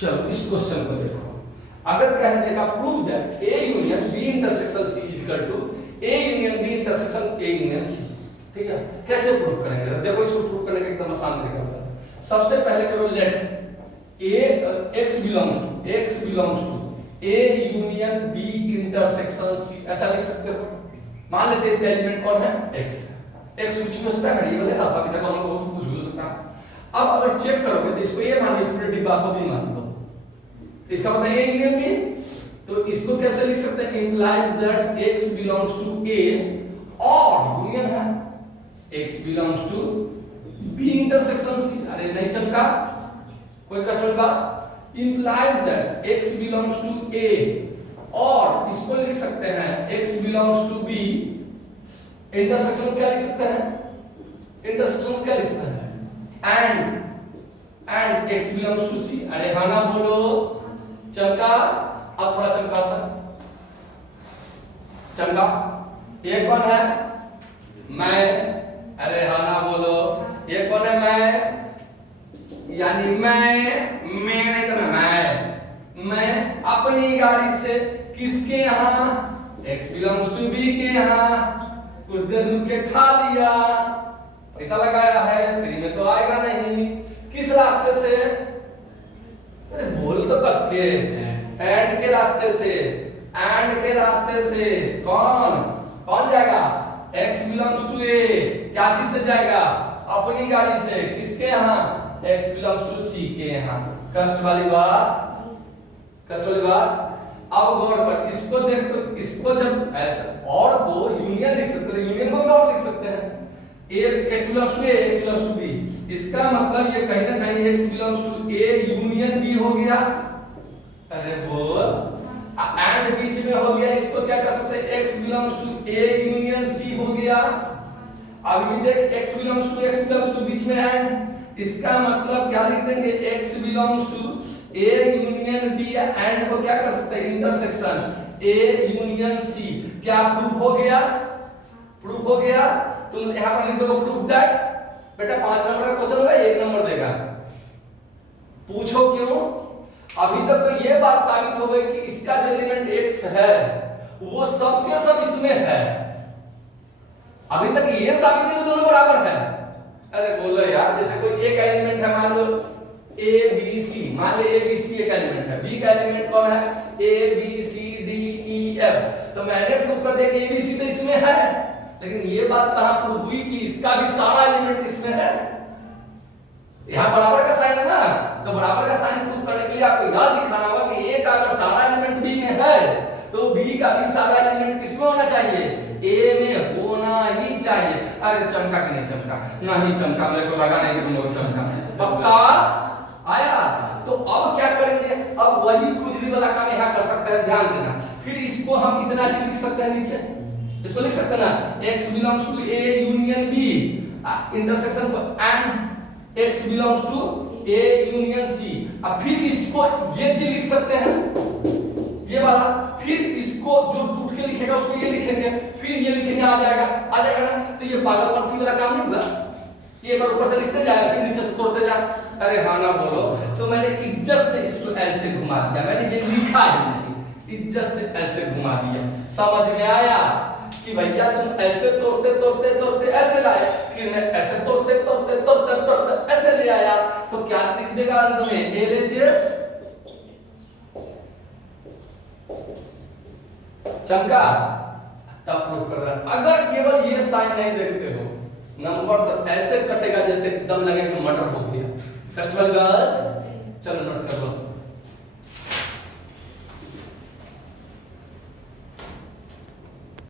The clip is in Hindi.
चलो इस क्वेश्चन को देखो, अगर कह देगा prove that A union B intersection C is equal to A union B intersection A union C, ठीक है, कैसे प्रूव करेंगे? देखो इसको प्रूव करने का एकदम आसान तरीका बता दूं। सबसे पहले करो let a x belongs to A union B intersection C, ऐसा लिख सकते हो। मान लेते हैं इसका एलिमेंट कौन है? x कुछ भी हो सकता है, वेरिएबल है, अल्फा बीटा कॉलम बहुत कुछ भी हो सकता है। अब अगर चेक करोगे तो इसको ये मान लो, पूरे डिब्बा को भी मान लो, इसका मतलब ए यूनियन बी, तो इसको कैसे लिख सकते हैं? Implies that x belongs to a और यूनियन है x belongs to b intersection c। अरे नहीं चमका, कोई कष्ट वाली बात, implies that x belongs to a और इसको लिख सकते हैं x belongs to b। Intersection क्या लिख सकते हैं? इंटरसेक्शन क्या लिख सकते हैं? And x belongs to c। अरे हाँ ना बोलो, चमका, अब थोड़ा चमका था, चमका। ये कौन है? मैं। अरे हाँ ना बोलो, ये कौन है? मैं, यानी मैं करना, मैं अपनी गाड़ी से किसके यहाँ? x बिलोंग्स टू b के यहाँ कुछ देर रुक के खा लिया, पैसा लगाया है, फ्री में तो आएगा नहीं। किस रास्ते से? अरे बोल तो कस के, एंड के रास्ते से, एंड के रास्ते से। कौन जाएगा? x बिलोंग्स टू a, क्या चीज से जाएगा? अपनी गाड़ी से, किसके यहाँ? x बिलोंग्स टू c के यहाँ। कष्ट वाली बात। अब गौर कर, इसको देख तो इसको जब ऐसा और को यूनियन लिख सकते हैं, यूनियन को और लिख सकते हैं x belongs to a, x belongs to b। इसका मतलब ये कहीं ना कहीं x belongs to a union b हो गया। अरे बोल, एंड बीच में हो गया, इसको क्या कर सकते हैं? x belongs to a union c हो गया। अब भी देख x बिलोंग्स टू बीच में एंड, इसका मतलब क्या लिख देंगे? x belongs to a union b and को क्या कर सकते हैं? Intersection a union c। क्या प्रूफ हो गया? तुम यहां पर लिख दो प्रूफ दैट। बेटा 5 नंबर का क्वेश्चन होगा, 1 नंबर देगा। पूछो क्यों? अभी तक तो ये बात साबित हो गई कि इसका जो एलिमेंट x है वो सब के सब इसमें है। अभी तक ये साबित है कि दोनों बराबर है। अरे बोलो यार, जैसे कोई एक एलिमेंट है, मान लो a b c, मान लो a b c एक एलिमेंट है, b का एलिमेंट कौन है? a b c d e f। तो मैंने प्रूव कर दिया कि a b c तो इसमें है, लेकिन ये बात कहां प्रूव हुई कि इसका भी सारा एलिमेंट इसमें है? यहां बराबर का साइन है ना, तो बराबर का साइन प्रूव करने के लिए आपको याद दिखाना होगा कि a का अगर सारा एलिमेंट b में है तो b का भी सारा एलिमेंट किसमें होना चाहिए? a में होना ही चाहिए। अरे चमका कि नहीं चमका? नहीं चमका, मेरे को लगा नहीं कि तुम लोग चमका। पक्का आया? तो अब क्या करेंगे? अब वही खुजली वाला काम यहां कर सकते हैं, ध्यान देना। फिर इसको हम इतना चीज लिख सकते हैं नीचे, इसको लिख सकते हैं ना, x belongs to a union b intersection को and x belongs to a union c। अब फिर इसको ये चीज लिख सकते हैं, ये वाला। फिर इसको जो टूट के लिखेगा उसको ये लिखेंगे, फिर ये लिखेंगे, आ जाएगा ना। तो ये पागलपंथी वाला काम नहीं हुआ? ये बार ऊपर से लिखते जाए, फिर नीचे से तोड़ते जा। अरे हाँ ना बोलो। तो मैंने इज्जत से इसको ऐसे घुमा दिया, मैंने ये लिखा ही नहीं, इज्जत से ऐसे घुमा दिया। समझ में आया कि भैया तुम ऐसे तोड़ते ऐसे लाए, फिर मैं ऐसे तोड़ते ऐसे ले आया, तो क्या लिख देगा अंत में? LHS। चमका? तब प्रूफ कर रहा। अगर केवल ये साइन नहीं देखते हो, नंबर तो ऐसे कटेगा जैसे एकदम लगे कि मर्डर हो गया। कष्ट वाली बात। चलो नोट कर लो।